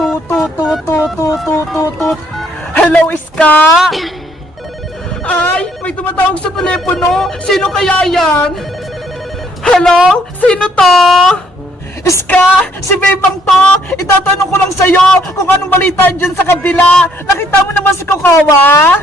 Tut, tut, tut, tut, tut, tut, tut, tut. Hello, Iska? Ay, may tumatawag sa telepono. Sino kaya yan? Hello? Sino to? Iska, si Bebang to. Itatanong ko lang sa'yo kung anong balita dyan sa kabila. Nakita mo naman si Kokawa?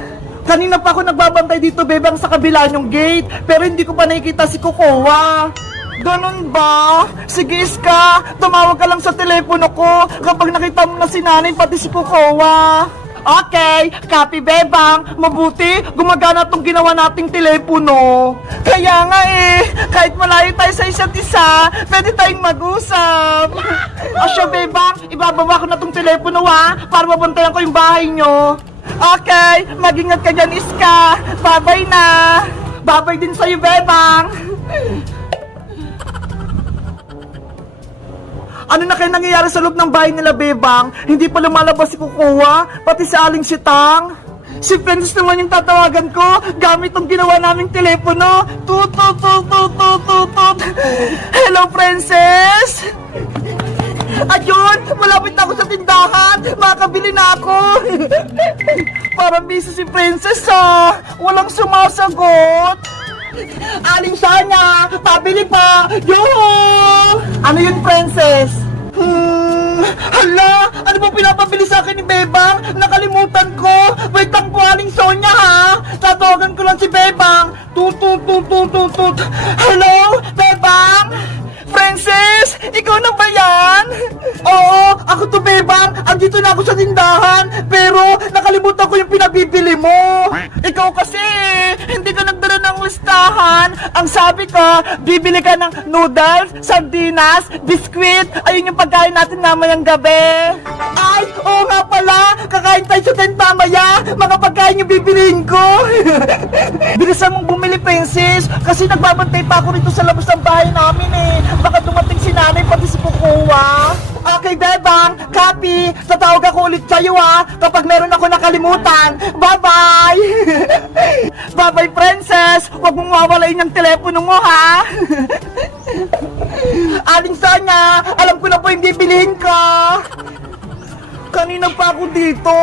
Kanina pa ako nagbabantay dito, Bebang, sa kabila yung gate. Pero hindi ko pa nakikita si Kokawa. Ganun ba? Sige, Iska, tumawag ka lang sa telepono ko kapag nakita mo na si nanay pati si Kokawa. Okay, copy, Bebang. Mabuti, gumagana tong ginawa nating telepono. Kaya nga kahit malayo tayo sa isa't isa, pwede tayong mag-usap. O siya, Bebang, ibababa ko na tong telepono para mabantayan ko yung bahay nyo. Okay, mag-ingat ka dyan, Iska. Bye-bye na. Bye-bye din sa'yo, Bebang. Ano na kaya nangyayari sa loob ng bahay nila, Bebang? Hindi pa lumalabas si Kukuha, pati si Aling Sitang. Si Princess naman yung tatawagan ko gamit tong ginawa naming telepono. Tut, tut, tut, tut, tut, tut, tut. Hello, Princess! Ayun! Malapit na ako sa tindahan! Makakabili na ako! Parang busy si Princess, walang sumasagot! Aling Sonia! Pabili pa! Yoo! Ano yun, Princess? Hala! Ano ba pinapabili sa akin ni Bebang? Nakalimutan ko! Wait lang po, Aling Sonia, ha? Tatawagan ko lang si Bebang! Tut, tut, tut, tut, tut, tut. Hello? Bebang? Princess? Ikaw na ba yan? Oo, ako to, Bebang. Andito na ako sa tindahan. Pero nakalimutan ko yung pinabibili mo. Ikaw kasi, hindi ka nagdala ng listahan. Ang sabi ko, bibili ka ng noodles, sardinas, biskwit. Ayun yung pagkain natin mamayang gabi. Ay, oo nga pala. Kakain tayo sa tent mamaya. Mga pagkain yung bibiliin ko. Bilisan mong bumili, Princess. Kasi nagbabantay pa ako rito sa labas ng bahay namin Baka dumating si nanay pati si Kukuha. Okay, Bebang, copy. Tatawag ako ulit sa'yo kapag meron ako nakalimutan. Bye-bye! Bye-bye, Princess! Huwag mong mawalain yung telepono mo, ha? Aling Sonia, alam ko na po yung bibilihin ko. Kanina pa ako dito,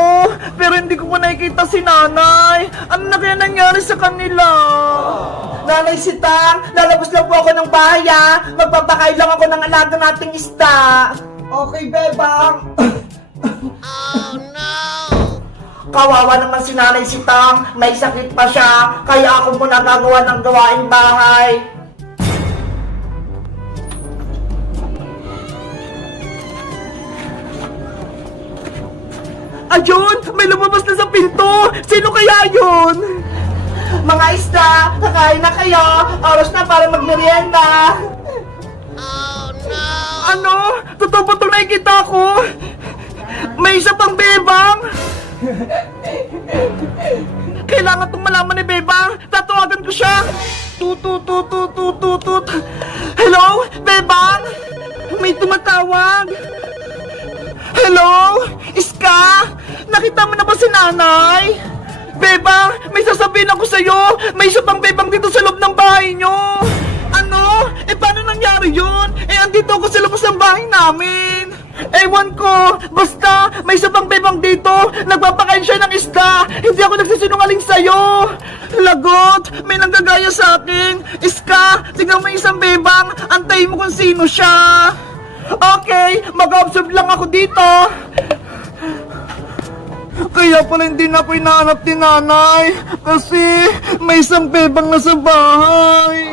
pero hindi ko pa nakikita si nanay. Ano na kaya nangyari sa kanila? Nanay Sitang, lalabas lang po ako ng bahay Magpapakain lang ako ng alaga nating isda. Okay, Bebang. Oh no! Kawawa naman si Nanay Sitang, may sakit pa siya, kaya ako muna gagawa ng gawaing bahay. Ayun! May lumabas na sa pinto! Sino kaya yun? Mga isda, kakain na kayo! Oras na para magmerienda! Oh no! Ano? Totoo ba itong nakikita ko? May isa pang Bebang! Kailangan itong malaman ni Bebang! Tatawagan ko siya! Tut, tut, tut, tut, tut, tut, tut. Hello? Bebang? May tumatawag! Hello? Iska? Nakita mo na ba si nanay? Bebang, may sasabihin ako sa'yo. May isa pang Bebang dito sa loob ng bahay nyo. Ano? Paano nangyari yun? Andito ako sa labas ng bahay namin. Ewan ko. Basta, may isa pang Bebang dito. Nagpapakain siya ng isda. Hindi ako nagsisinungaling sa'yo. Lagot, may nanggagaya sa akin. Iska, tignan mo yung isang Bebang. Antayin mo kung sino siya. Okay, mag-observe lang ako dito. Kaya pala hindi na ako hinahanap ni nanay. Kasi may isang Bebang na sa bahay.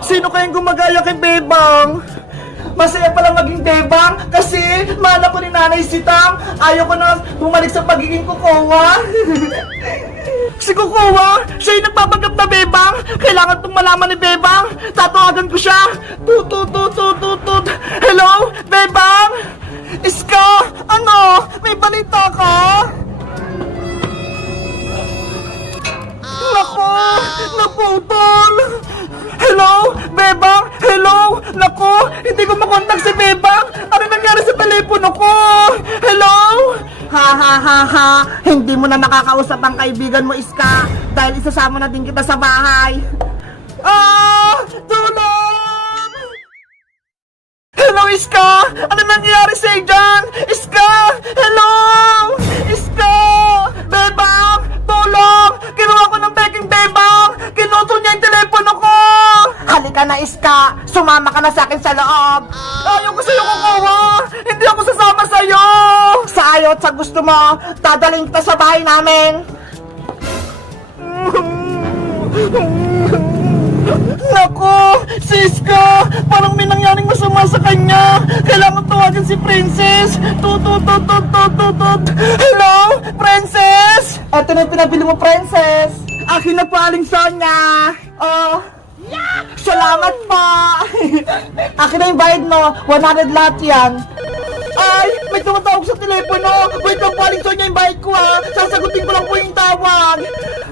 Sino kayang gumagaya kay Bebang? Masaya pala maging Bebang kasi mahal ako ni Nanay Sitang. Ayaw ko na bumalik sa pagiging Kukuha. Si Kukuha, siya yung nagpapanggap na Bebang. Kailangan itong malaman ni Bebang. Tatawagan ko siya. Tut, tut, tut, tut, tut, tut. Hello, Bebang? Iska, ano? May balita ka? Nako, naputol. Hello, Bebang? Hello? Nako, hindi ko makontak si Bebang. Ano nangyari sa telepono ko? Hello? Ha ha ha ha, hindi mo na makakausap ang kaibigan mo, Iska, dahil isasama na din kita sa bahay. Tulong! Hello, Iska! Ano nangyayari sa'yo dyan? Iska! tayo at sa gusto mo, dadaling kita sa bahay namin. Naku, Siska, parang may nangyaring masama sa kanya. Kailangan tawagan si Princess. Tut. Hello, Princess? Eto na yung pinabili mo, Princess. Akin na po, Aling Sonia. Oh, salamat po. Akin na yung bayad mo, 100 lahat yan. Ay, may tumatawag sa telepono. Wait lang po, Aling Sonia, yung bayad ko ha. Sasagutin ko lang po yung tawag.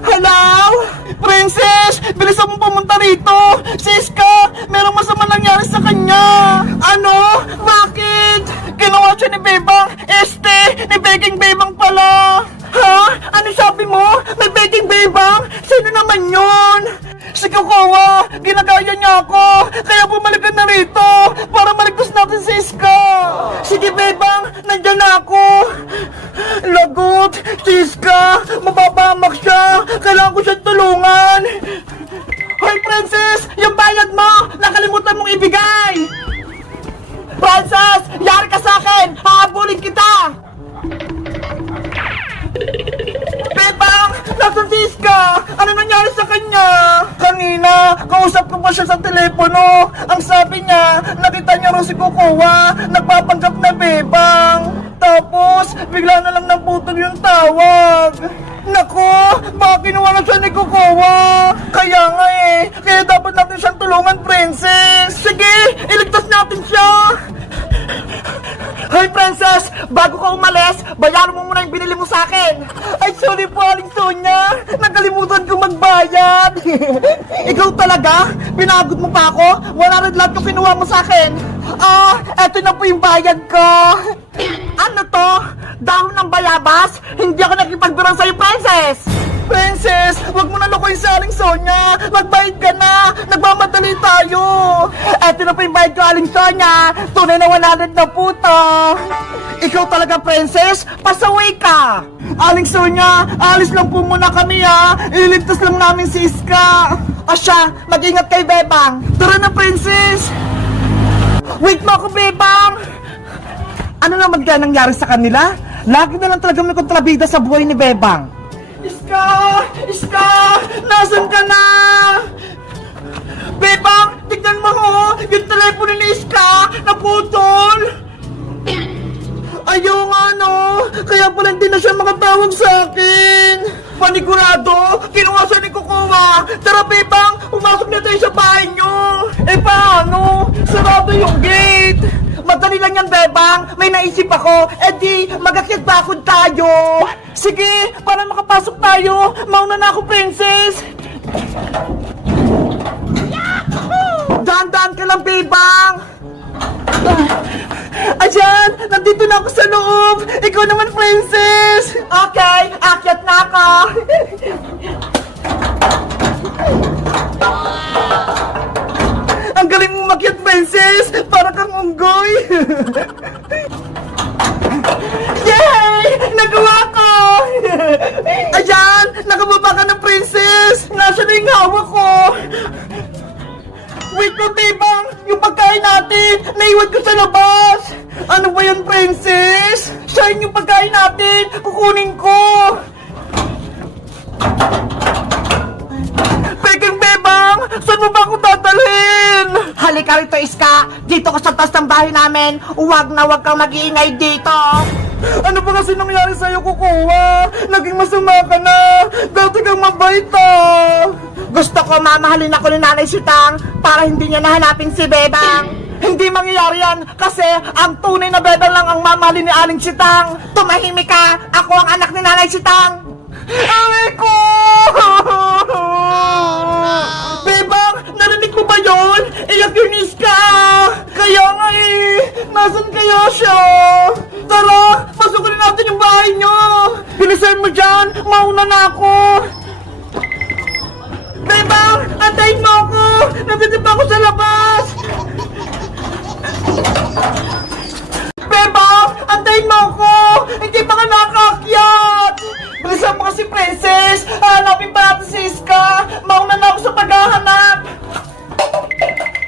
Hello? Princess, bilisan mo pumunta rito. Siska, merong masama nangyari sa kanya. Ano? Bakit? Ginawa siya ni Bebang. Ni Beking Bebang pala. Ha? Ano sabi mo? May Beking Bebang? Sino naman yun? Si Kokowa, ginagaya niya ako. Kaya bumalik ka na rito para maligtas natin si Iska. Sige, Bebang, nandyan na ako. Lagot, si Iska, mababamak siya. Kailangan ko siyang tulungan. Hoy, Princess, yung bayad mo, nakalimutan mong ibigay. Princess, yari ka sa akin. Hahabulin kita. Bebang, nasan si Iska? Ano nangyari sa kanya? Kanina, kausap ko pa siya sa telepono. Ang sabi niya, nakita niya raw si Kokowa, nagpapanggap na Bebang. Tapos, bigla na lang naputol yung tawag. Naku, baka kinuha na siya ni Kokowa. Kaya nga kaya dapat natin siyang tulungan, Princess. Sige, iligtas natin siya. Hoy, Princess! Bago ka umalis, bayaran mo muna yung binili mo sa akin! Ay, sorry po, Aling Sonia! Nakalimutan ko magbayad! Ikaw talaga? Pinagod mo pa ako? 100 lahat yung kinuha mo sa akin! Eto na po yung bayad ko! Ano to? Dahon ng bayabas? Hindi ako nakipagbilang sa'yo, Princess! Princess, wag mo na lokohin si Aling Sonia! Magbayad ka na! Nagmamadali tayo! Eto na po yung bayad ko, Aling Sonia! Tunay na 100 na po to! Ikaw talaga, Princess? Pasaway ka! Aling Sonia, alis lang po muna kami ha! Iligtas lang namin si Iska! O siya, mag-ingat kay Bebang! Tara na, Princess! Wait mo ako, Bebang! Ano naman kaya nangyari sa kanila? Lagi na lang talaga may kontrabida sa buhay ni Bebang! Iska! Iska! Nasaan ka na? Bebang! Tignan mo ho! Yung telepono ni Iska! Naputol! Ayaw nga no! Kaya pala hindi na siya makatawag sa akin! Panigurado! Kinuha siya ni Kokowa! Tara, Bebang! Pumasok na tayo sa bahay nyo! Paano? Sarado yung gate! Madali lang yan, Bebang! May naisip ako! Di, mag-akyat bakod tayo! Sige! Para makapasok tayo! Mauna na ako, Princess! Dahan-dahan ka lang, Bebang! Ayan! Nandito na ako sa loob! Ikaw naman, Princess! Okay! Akyat na ako! Ang galing mong makyat, Princess! Para kang unggoy! Yay! Nagawa ko! Ayan! Nakababa ka na, Princess! Nasaan na yung hawak ko? Wait na, Bebang! Yung pagkain natin! Naiwan ko sa labas! Ano ba yan, Princess? Saan yung pagkain natin? Kukunin ko! Peking Bebang! Saan mo ba ako dadalhin? Halika rito, Iska! Dito ka sa taas ng bahay namin! Huwag na huwag kang mag-iingay dito! Ano ba kasi nangyari sa'yo, Kokowa? Naging masama ka na! Dati kang mabait Gusto ko mamahalin ako ni Nanay Sitang para hindi niya nahanapin si Bebang! Hindi mangyayari yan kasi ang tunay na Bebang lang ang mamahalin ni Aling Sitang! Tumahimik ka! Ako ang anak ni Nanay Sitang! Aray ko! Bebang, narinig mo ba yun? Iyak yun, Iska! Kaya nga nasan kaya siya? Tara, pasukin natin yung bahay nyo! Bilisan mo dyan, mauna na ako! Bebang, antayin mo ako! Nandito pa ako sa labas! Bebang, antayin mo ako! Hindi pa ka nakaakyat! Bilisan mo kasi, Princess! Hanapin pa natin si Iska! Mauna na ako sa paghahanap!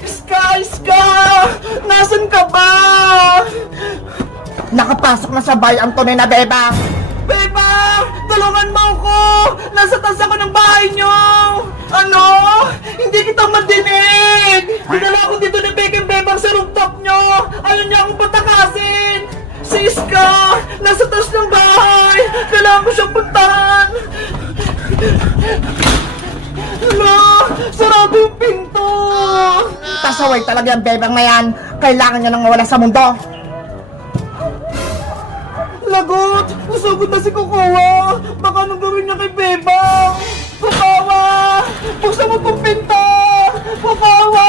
Iska! Iska! Nasaan ka ba? Papasok na sa bahay ang tunay na bebang. Bebang! Tulungan mo ako! Nasa taas ako ng bahay niyo! Ano? Hindi kita madinig! Dinala ako dito ni Peking Bebang sa rooftop niyo! Ayaw niya akong patakasin! Si Iska! Nasa taas ng bahay! Kailangan ko siyang puntahan! Hala! Sarado yung pinto! Pasaway talaga ang bebang na yan. Kailangan niya nang mawala sa mundo. Lagot! Nasugod na si Kukawa! Baka anong gawin niya kay Bebang? Kukawa! Buksan mo tong pinto! Kukawa!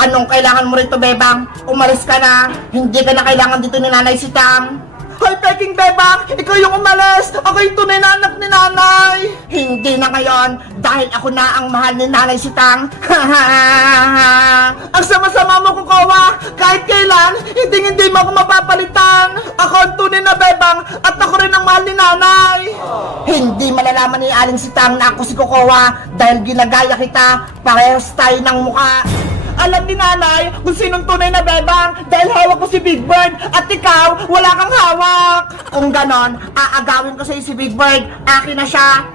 Anong kailangan mo rito, bebang? Umalis ka na. Hindi ka na kailangan dito ni Nanay Sitang. Hoy, Peking Bebang! Ikaw yung umalis! Ako yung tunay na anak ni Nanay! Hindi na ngayon, dahil ako na ang mahal ni Nanay Sitang. Ang sama-sama mo, Kukawa! Kahit kailan, hindi mo ako mapapalitan! Ako ang tunay na Bebang at ako rin ang mahal ni Nanay! Hindi malalaman ni Aling Sitang na ako si Kukawa dahil ginagaya kita, parehas tayo ng mukha. Alam ni Nanay kung sinong tunay na Bebang dahil hawak ko si Big Bird at ikaw, wala kang hawak! Kung ganon, aagawin ko sa'yo si Big Bird. Akin na siya.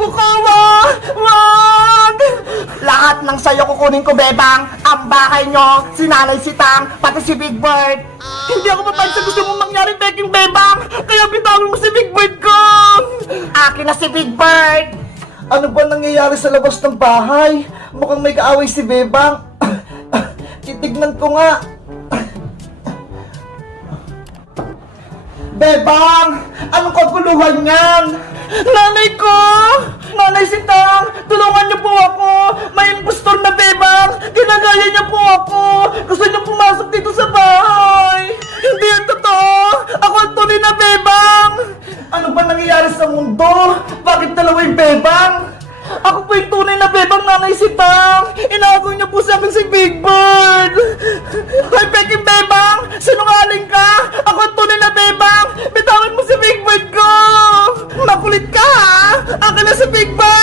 Kukawa! Wag! Lahat ng sayo kukunin ko, bebang. Ang bahay nyo, si Nanay Sitang, pati si Big Bird. Hindi ako papayag sa gusto mong mangyari, Peking Bebang! Kaya bitawin mo si Big Bird ko! Akin na si Big Bird. Ano ba nangyayari sa labas ng bahay? Mukhang may kaaway si Bebang. Titignan ko nga. Bebang! Anong kaguluhan yan? Nanay ko! Nanay Sitang! Tulungan niyo po ako! May impostor na Bebang! Ginagaya niya po ako! Gusto niyo pumasok dito sa bahay! Hindi yan totoo! Ako ang tunay na Bebang! Ano ba nangyayari sa mundo? Bakit dalawa yung Bebang? Ako po yung tunay na Bebang, Nanay Sitang! Inagaw niyo po sa akin si Big Bird! Hoy, Peking Bebang! Sinungaling ka! Ako ang tunay na Bebang! Bitawan mo si Big Bird ko! Makulit ka, ha? Akin na si Big Bird!